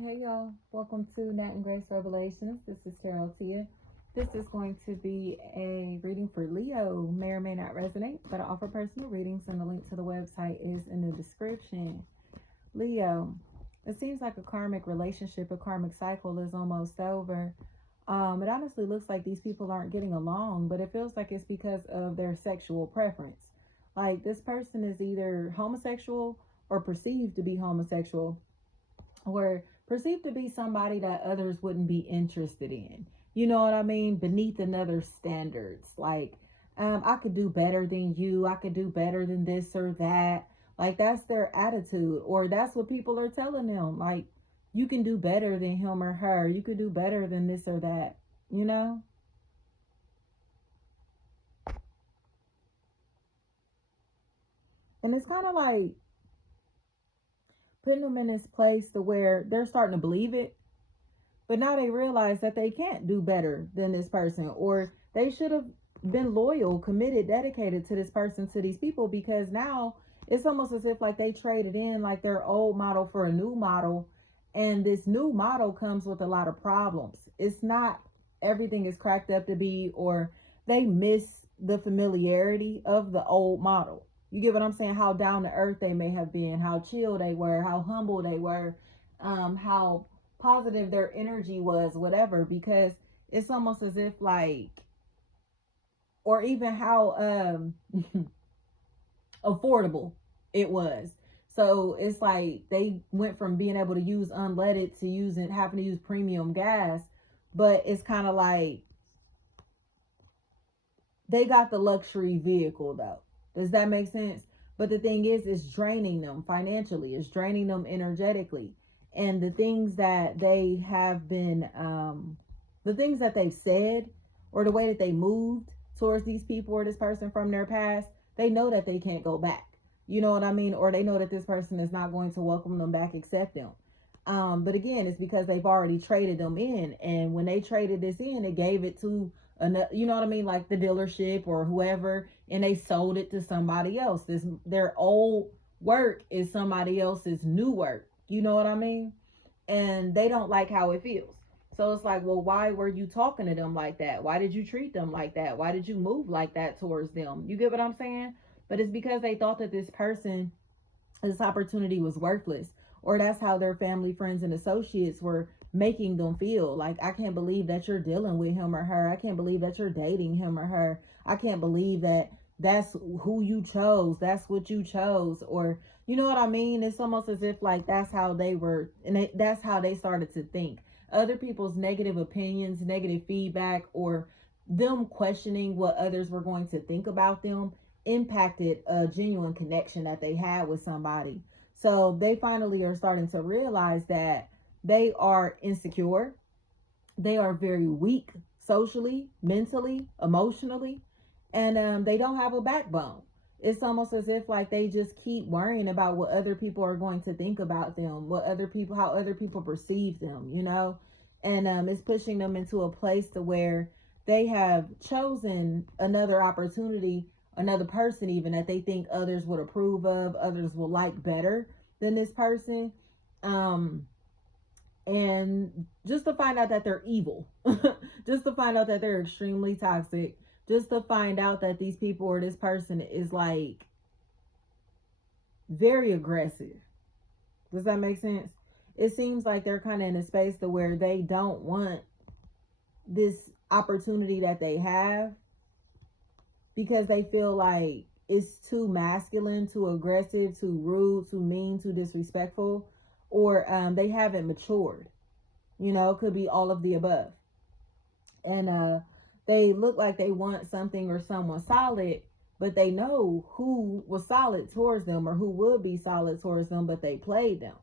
Hey y'all, welcome to Nat and Grace Revelations. This is Tarot Tia. This is going to be a reading for Leo. May or may not resonate, but I offer personal readings and the link to the website is in the description. Leo, it seems like a karmic relationship, a karmic cycle is almost over. It honestly looks like these people aren't getting along, but it feels like it's because of their sexual preference. Like this person is either homosexual or perceived to be homosexual or perceived to be somebody that others wouldn't be interested in. You know what I mean? Beneath another standards. Like, I could do better than you. I could do better than this or that. Like, that's their attitude. Or that's what people are telling them. Like, you can do better than him or her. You could do better than this or that. You know? And it's kind of like putting them in this place to where they're starting to believe it. But now they realize that they can't do better than this person, or they should have been loyal, committed, dedicated to this person, to these people, because now it's almost as if like they traded in like their old model for a new model. And this new model comes with a lot of problems. It's not everything is cracked up to be, or they miss the familiarity of the old model. You get what I'm saying? How down to earth they may have been, how chill they were, how humble they were, how positive their energy was, whatever, because it's almost as if like, or even how affordable it was. So it's like they went from being able to use unleaded to using having to use premium gas, but it's kind of like they got the luxury vehicle though. Does that make sense? But the thing is, it's draining them financially, it's draining them energetically. And the things that they have been, the things that they've said, or the way that they moved towards these people or this person from their past, they know that they can't go back. You know what I mean? Or they know that this person is not going to welcome them back, accept them. But again, it's because they've already traded them in. And when they traded this in, it gave it to you know what I mean, like the dealership or whoever, and they sold it to somebody else. This their old work is somebody else's new work. You know what I mean? And they don't like how it feels. So it's like, well, why were you talking to them like that? Why did you treat them like that? Why did you move like that towards them? You get what I'm saying? But it's because they thought that this opportunity was worthless, or that's how their family, friends, and associates were making them feel. Like, I can't believe that you're dealing with him or her. I can't believe that you're dating him or her. I can't believe that that's who you chose, that's what you chose. Or you know what I mean? It's almost as if like that's how they were, and that's how they started to think. Other people's negative opinions, negative feedback, or them questioning what others were going to think about them impacted a genuine connection that they had with somebody. So they finally are starting to realize that they are insecure. They are very weak socially, mentally, emotionally, and they don't have a backbone. It's almost as if like they just keep worrying about what other people are going to think about them, what other people, how other people perceive them, you know, and it's pushing them into a place to where they have chosen another opportunity, another person even that they think others would approve of, others will like better than this person. Um, and just to find out that they're evil, just to find out that they're extremely toxic, just to find out that these people or this person is like very aggressive. Does that make sense? It seems like they're kind of in a space to where they don't want this opportunity that they have, because they feel like it's too masculine, too aggressive, too rude, too mean, too disrespectful, or they haven't matured. You know, it could be all of the above. And they look like they want something or someone solid, but they know who was solid towards them or who would be solid towards them, but they played them.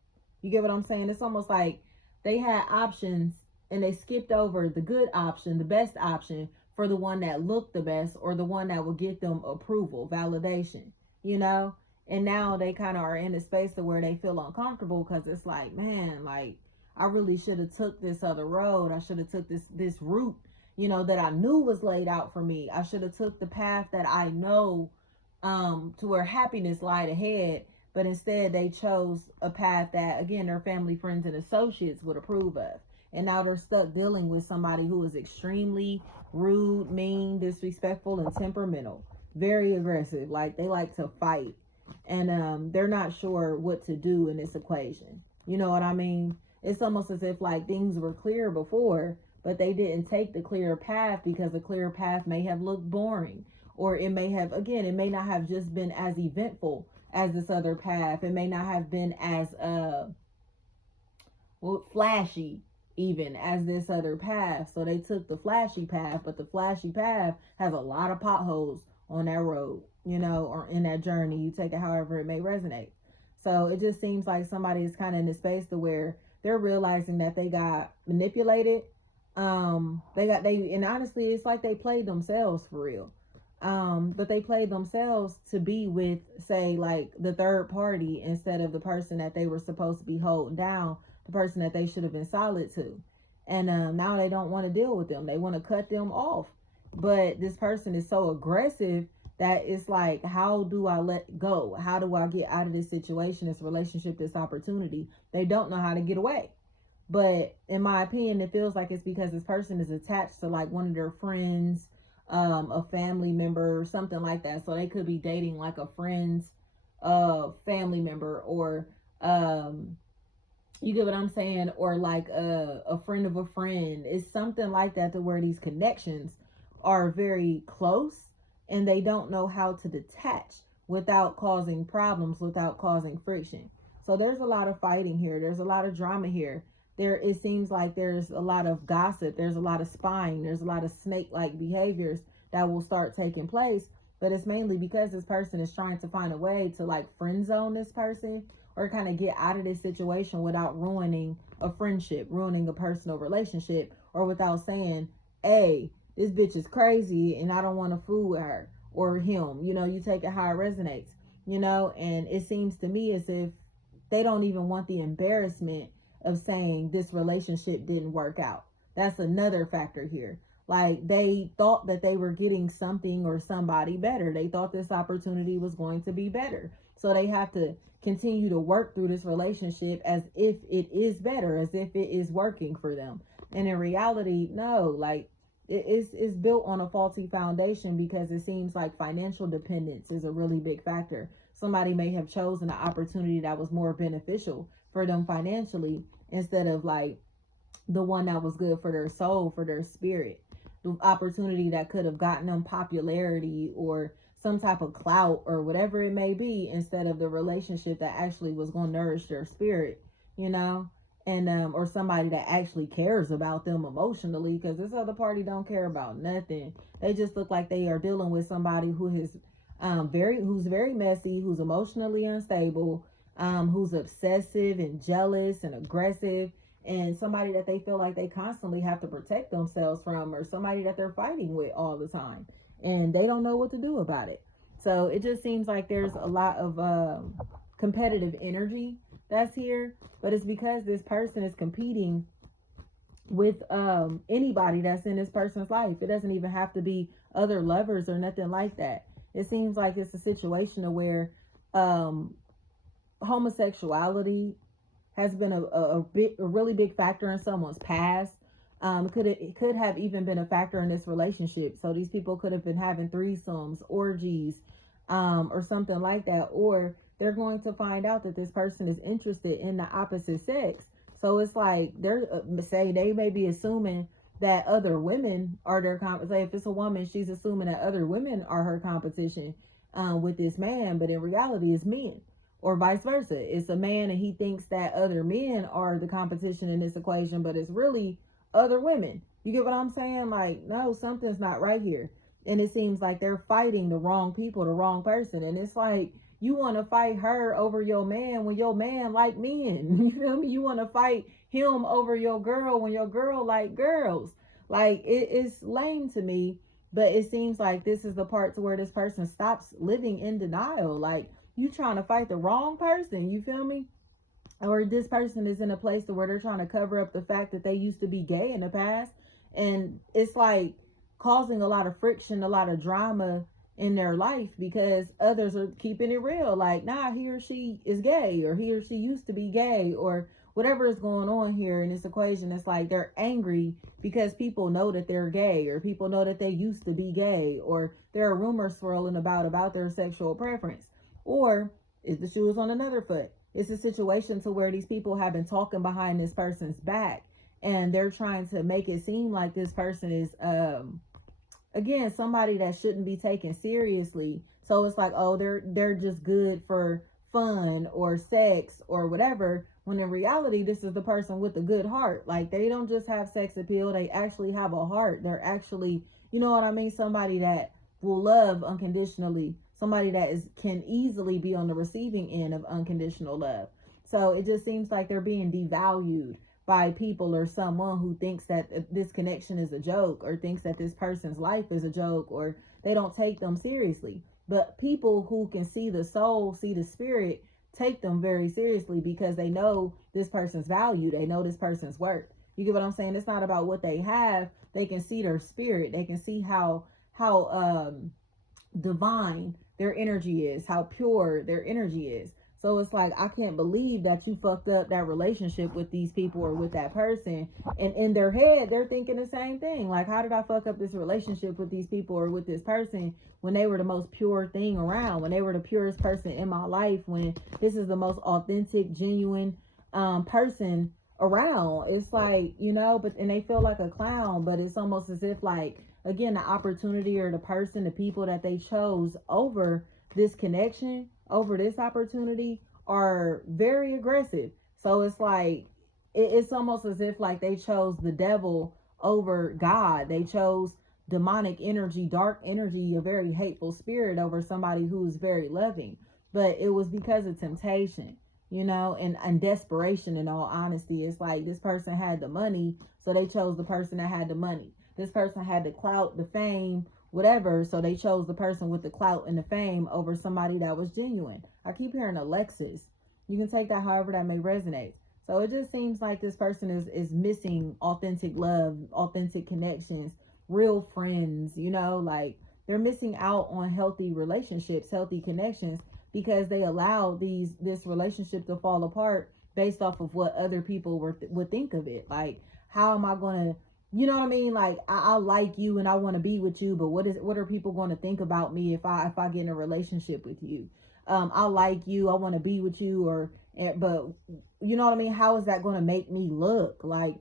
You get what I'm saying? It's almost like they had options and they skipped over the good option, the best option, for the one that looked the best or the one that would get them approval, validation, you know? And now they kind of are in a space to where they feel uncomfortable because it's like, man, like I really should have took this other road. I should have took this route, you know, that I knew was laid out for me. I should have took the path that I know, to where happiness lied ahead, but instead they chose a path that, again, their family, friends, and associates would approve of. And now they're stuck dealing with somebody who is extremely rude, mean, disrespectful, and temperamental. Very aggressive. Like, they like to fight. And they're not sure what to do in this equation. You know what I mean? It's almost as if like things were clear before, but they didn't take the clear path because the clear path may have looked boring, or it may have, again, it may not have just been as eventful as this other path. It may not have been as flashy even as this other path. So they took the flashy path, but the flashy path has a lot of potholes on that road, you know, or in that journey. You take it however it may resonate. So it just seems like somebody is kind of in the space to where they're realizing that they got manipulated. And honestly, it's like they played themselves for real. But they played themselves to be with, say, like the third party instead of the person that they were supposed to be holding down, the person that they should have been solid to. And now they don't want to deal with them. They want to cut them off. But this person is so aggressive that it's like, how do I let go? How do I get out of this situation, this relationship, this opportunity? They don't know how to get away. But in my opinion, it feels like it's because this person is attached to like one of their friends, a family member, something like that. So they could be dating like a friend's family member, or you get what I'm saying, or like a friend of a friend. It's something like that, to where these connections are very close and they don't know how to detach without causing problems, without causing friction. So there's a lot of fighting here. There's a lot of drama here. It seems like there's a lot of gossip. There's a lot of spying. There's a lot of snake-like behaviors that will start taking place. But it's mainly because this person is trying to find a way to like friend zone this person, or kind of get out of this situation without ruining a friendship, ruining a personal relationship, or without saying, hey, this bitch is crazy and I don't want to fool with her or him. You know, you take it how it resonates, you know. And it seems to me as if they don't even want the embarrassment of saying this relationship didn't work out. That's another factor here. Like, they thought that they were getting something or somebody better. They thought this opportunity was going to be better. So they have to continue to work through this relationship as if it is better, as if it is working for them. And in reality, no, like it's built on a faulty foundation, because it seems like financial dependence is a really big factor. Somebody may have chosen an opportunity that was more beneficial for them financially, instead of like the one that was good for their soul, for their spirit. The opportunity that could have gotten them popularity or some type of clout or whatever it may be, instead of the relationship that actually was going to nourish their spirit, you know. And or somebody that actually cares about them emotionally, because this other party don't care about nothing. They just look like they are dealing with somebody who is who's very messy, who's emotionally unstable, who's obsessive and jealous and aggressive, and somebody that they feel like they constantly have to protect themselves from, or somebody that they're fighting with all the time, and they don't know what to do about it. So it just seems like there's a lot of competitive energy that's here, but it's because this person is competing with anybody that's in this person's life. It doesn't even have to be other lovers or nothing like that. It seems like it's a situation where homosexuality has been a really big factor in someone's past. It could have even been a factor in this relationship. So these people could have been having threesomes, orgies, or something like that. Or they're going to find out that this person is interested in the opposite sex. So it's like they're say they may be assuming that other women are their say if it's a woman, she's assuming that other women are her competition with this man, but in reality it's men. Or vice versa. It's a man and he thinks that other men are the competition in this equation, but it's really other women. You get what I'm saying? Like, no, something's not right here. And it seems like they're fighting the wrong people, the wrong person. And it's like, you want to fight her over your man when your man like men. You feel me? You want to fight him over your girl when your girl like girls. Like, it's lame to me. But it seems like this is the part to where this person stops living in denial. Like, you trying to fight the wrong person, you feel me? Or this person is in a place to where they're trying to cover up the fact that they used to be gay in the past. And it's like causing a lot of friction, a lot of drama in their life because others are keeping it real. Like, nah, he or she is gay, or he or she used to be gay, or whatever is going on here in this equation. It's like they're angry because people know that they're gay, or people know that they used to be gay, or there are rumors swirling about their sexual preference. Or is the shoe is on another foot? It's a situation to where these people have been talking behind this person's back, and they're trying to make it seem like this person is again somebody that shouldn't be taken seriously. So it's like, oh, they're just good for fun or sex or whatever, when in reality this is the person with a good heart. Like, they don't just have sex appeal, they actually have a heart. They're actually, you know what I mean, somebody that will love unconditionally, somebody that is can easily be on the receiving end of unconditional love. So it just seems like they're being devalued by people, or someone who thinks that this connection is a joke, or thinks that this person's life is a joke, or they don't take them seriously. But people who can see the soul, see the spirit, take them very seriously because they know this person's value, they know this person's worth. You get what I'm saying? It's not about what they have. They can see their spirit. They can see how divine their energy is, how pure their energy is. So it's like, I can't believe that you fucked up that relationship with these people or with that person. And in their head, they're thinking the same thing. Like, how did I fuck up this relationship with these people or with this person when they were the most pure thing around, when they were the purest person in my life, when this is the most authentic, genuine person around? It's like, but, and they feel like a clown, but it's almost as if, like, again, the opportunity or the person, the people that they chose over this connection, over this opportunity, are very aggressive. So it's like, it's almost as if like they chose the devil over God. They chose demonic energy, dark energy, a very hateful spirit over somebody who's very loving. But it was because of temptation, and desperation. In all honesty, it's like this person had the money, so they chose the person that had the money. This person had the clout, the fame, whatever, so they chose the person with the clout and the fame over somebody that was genuine. I keep hearing Alexis. You can take that however that may resonate. So it just seems like this person is missing authentic love, authentic connections, real friends, like they're missing out on healthy relationships, healthy connections, because they allow this relationship to fall apart based off of what other people would think of it. Like, how am I going to, you know what I mean? Like, I like you and I want to be with you, but what are people going to think about me if I get in a relationship with you? I like you, I want to be with you, but you know what I mean? How is that going to make me look? Like,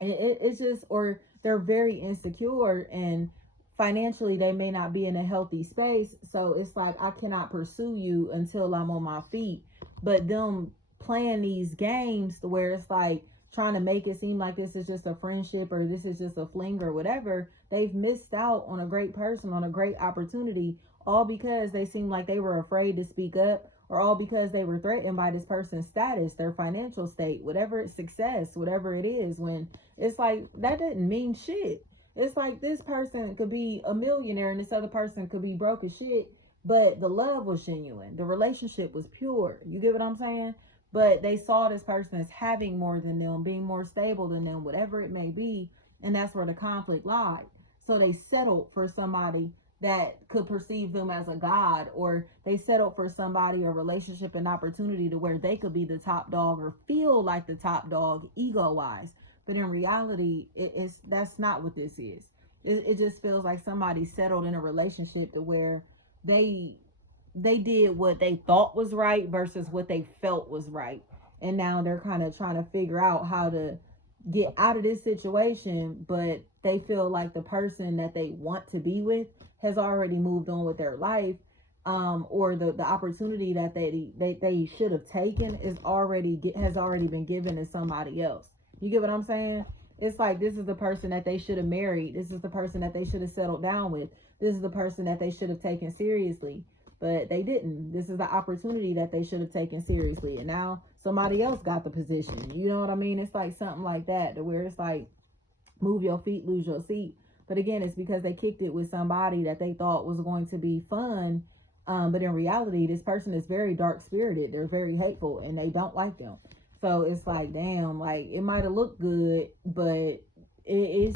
it's just, or they're very insecure, and financially they may not be in a healthy space. So it's like, I cannot pursue you until I'm on my feet. But them playing these games to where it's like trying to make it seem like this is just a friendship or this is just a fling or whatever, they've missed out on a great person, on a great opportunity, all because they seem like they were afraid to speak up, or all because they were threatened by this person's status, their financial state, whatever, success, whatever it is, when it's like, that didn't mean shit. It's like, this person could be a millionaire and this other person could be broke as shit, but the love was genuine. The relationship was pure. You get what I'm saying? But they saw this person as having more than them, being more stable than them, whatever it may be. And that's where the conflict lied. So they settled for somebody that could perceive them as a god, or they settled for somebody, a relationship, an opportunity to where they could be the top dog or feel like the top dog ego wise. But in reality, that's not what this is. It just feels like somebody settled in a relationship to where they did what they thought was right versus what they felt was right. And now they're kind of trying to figure out how to get out of this situation, but they feel like the person that they want to be with has already moved on with their life, or the opportunity that they should have taken has already been given to somebody else. You get what I'm saying? It's like, this is the person that they should have married. This is the person that they should have settled down with. This is the person that they should have taken seriously, but they didn't. This is the opportunity that they should have taken seriously, and now somebody else got the position. You know what I mean? It's like something like that, to where it's like, move your feet, lose your seat. But again, it's because they kicked it with somebody that they thought was going to be fun. But in reality, this person is very dark spirited. They're very hateful and they don't like them. So it's like, damn, like, it might have looked good, but this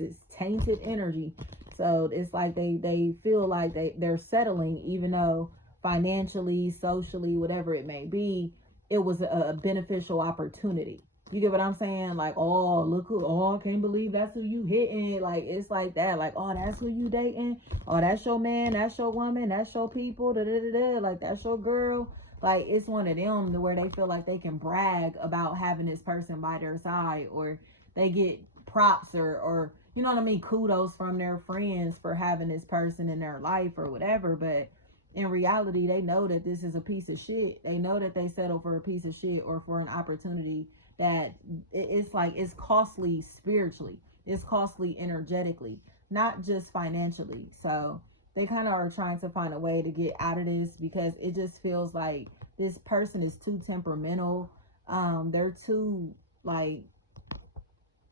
is tainted energy. So it's like they feel like they're settling, even though financially, socially, whatever it may be, it was a beneficial opportunity. You get what I'm saying? Like, oh, look who, oh, I can't believe that's who you hitting. Like, it's like that. Like, oh, that's who you dating. Oh, that's your man. That's your woman. That's your people. Da da da da. Like, that's your girl. Like, it's one of them to where they feel like they can brag about having this person by their side, or they get props or you know what I mean, kudos from their friends for having this person in their life or whatever. But in reality, they know that this is a piece of shit. They know that they settle for a piece of shit or for an opportunity that it's like it's costly spiritually, it's costly energetically, not just financially. So they kind of are trying to find a way to get out of this, because it just feels like this person is too temperamental. They're too, like,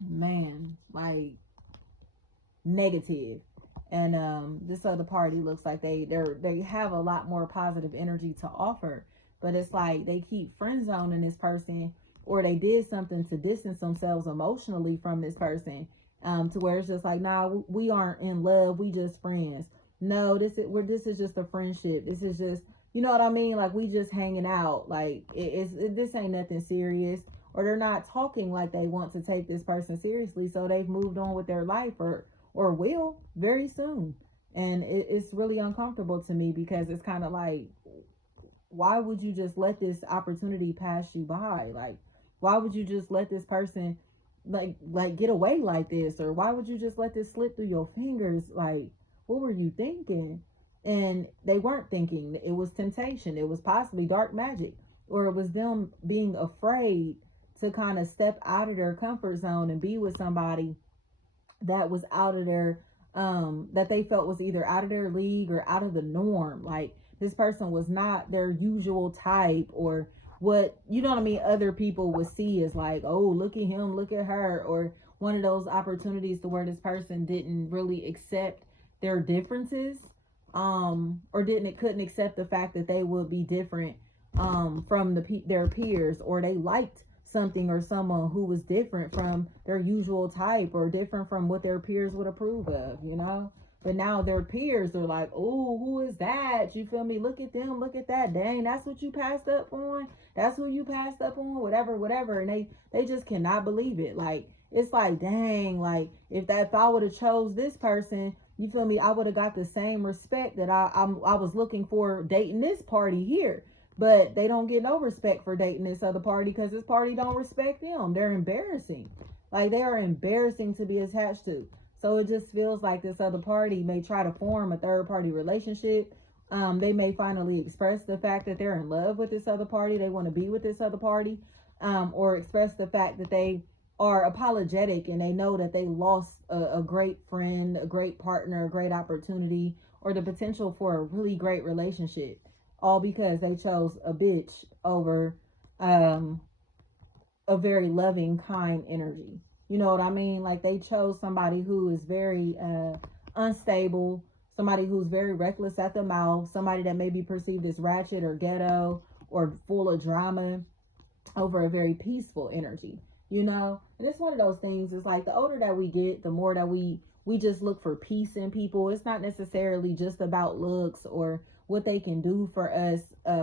man, like, negative. And this other party looks like they have a lot more positive energy to offer, but it's like they keep friend zoning this person, or they did something to distance themselves emotionally from this person, to where it's just like, nah, we aren't in love, we just friends. No, this is just a friendship. This is just, you know what I mean, like, we just hanging out. Like, this ain't nothing serious. Or they're not talking like they want to take this person seriously, so they've moved on with their life, or will very soon. And it's really uncomfortable to me, because it's kind of like, why would you just let this opportunity pass you by? Like, why would you just let this person, like get away like this? Or why would you just let this slip through your fingers? Like, what were you thinking? And they weren't thinking. It was temptation. It was possibly dark magic, or it was them being afraid to kind of step out of their comfort zone and be with somebody that was out of their, that they felt was either out of their league or out of the norm. Like, this person was not their usual type, or what, you know what I mean, other people would see as like, oh, look at him, look at her. Or one of those opportunities to where this person didn't really accept their differences, or couldn't accept the fact that they would be different, from their peers, or they liked something or someone who was different from their usual type, or different from what their peers would approve of, you know. But now their peers are like, oh, who is that? You feel me? Look at them, look at that. Dang, that's what you passed up on. That's who you passed up on, whatever, whatever. And they just cannot believe it. Like, it's like, dang, like, if I would have chose this person, you feel me, I would have got the same respect that I was looking for dating this party here. But they don't get no respect for dating this other party, because this party don't respect them. They're embarrassing. Like, they are embarrassing to be attached to. So it just feels like this other party may try to form a third party relationship. They may finally express the fact that they're in love with this other party. They want to be with this other party. Or express the fact that they are apologetic, and they know that they lost a great friend, a great partner, a great opportunity, or the potential for a really great relationship, all because they chose a bitch over, um, a very loving, kind energy. You know what I mean? Like, they chose somebody who is very unstable, somebody who's very reckless at the mouth, somebody that may be perceived as ratchet or ghetto or full of drama, over a very peaceful energy, you know. And it's one of those things, it's like, the older that we get, the more that we just look for peace in people. It's not necessarily just about looks or what they can do for us,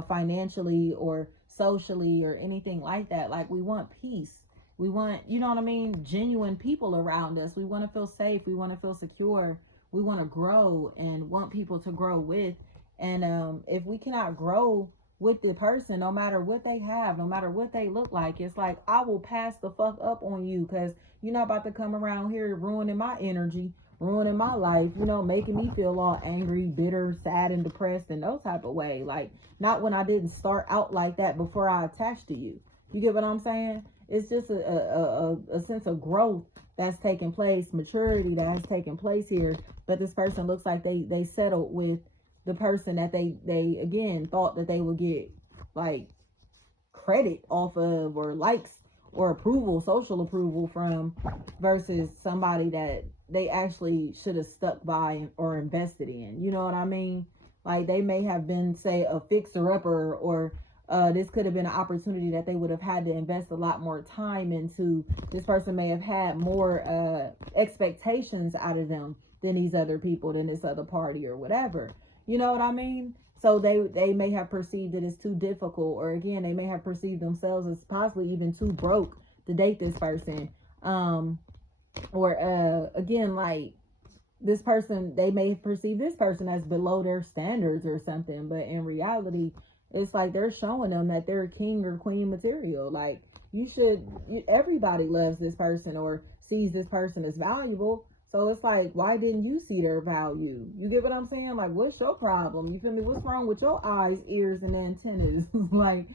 financially or socially or anything like that. Like, we want peace. We want, you know what I mean, genuine people around us. We want to feel safe, we want to feel secure, we want to grow and want people to grow with. And if we cannot grow with the person, no matter what they have, no matter what they look like, it's like, I will pass the fuck up on you, because you're not about to come around here ruining my energy, ruining my life, you know, making me feel all angry, bitter, sad, and depressed in no type of way. Like, not when I didn't start out like that before I attached to you. You get what I'm saying? It's just a sense of growth that's taking place, maturity that has taken place here. But this person looks like they settled with the person that they again thought that they would get, like, credit off of, or likes, or approval, social approval from, versus somebody that they actually should have stuck by or invested in. You know what I mean? Like, they may have been, say, a fixer upper, or this could have been an opportunity that they would have had to invest a lot more time into. This person may have had more expectations out of them, than these other people, than this other party or whatever. You know what I mean? So they may have perceived it as too difficult, or again, they may have perceived themselves as possibly even too broke to date this person. Or again, like, this person, they may perceive this person as below their standards or something, but in reality, it's like they're showing them that they're king or queen material. Like, everybody loves this person or sees this person as valuable. So it's like, why didn't you see their value? You get what I'm saying? Like, what's your problem? You feel me? What's wrong with your eyes, ears, and antennas? Like,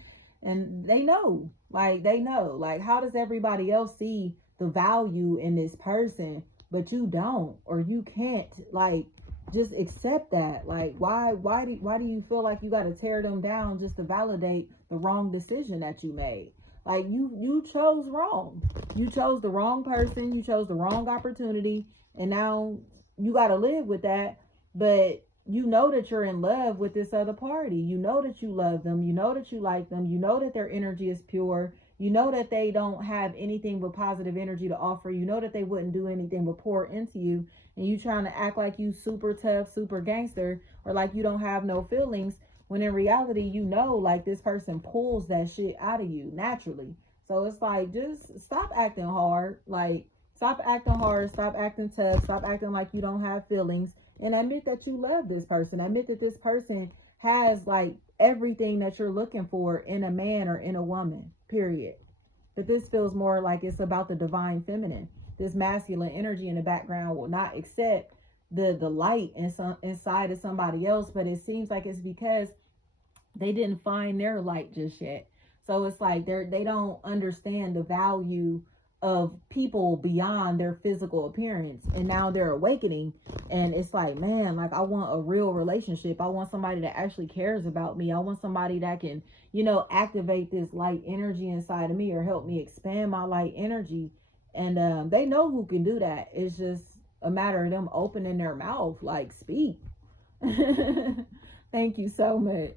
and they know. Like, they know. Like, how does everybody else see the value in this person, but you don't, or you can't, like, just accept that? Like, why do you feel like you got to tear them down just to validate the wrong decision that you made? Like, you chose wrong. You chose the wrong person, you chose the wrong opportunity, and now you got to live with that. But you know that you're in love with this other party. You know that you love them, you know that you like them, you know that their energy is pure, you know that they don't have anything but positive energy to offer. You know that they wouldn't do anything but pour into you. And you trying to act like you super tough, super gangster, or like you don't have no feelings, when in reality, you know, like, this person pulls that shit out of you naturally. So it's like, just stop acting hard. Like, stop acting hard, stop acting tough, stop acting like you don't have feelings, and admit that you love this person. Admit that this person has, like, everything that you're looking for in a man or in a woman, period. But this feels more like it's about the divine feminine. This masculine energy in the background will not accept the light inside of somebody else, but it seems like it's because they didn't find their light just yet. So it's like they don't understand the value of people beyond their physical appearance, and now they're awakening, and it's like, man, like, I want a real relationship. I want somebody that actually cares about me. I want somebody that can, activate this light energy inside of me, or help me expand my light energy. And they know who can do that. It's just a matter of them opening their mouth, like, speak. Thank you so much.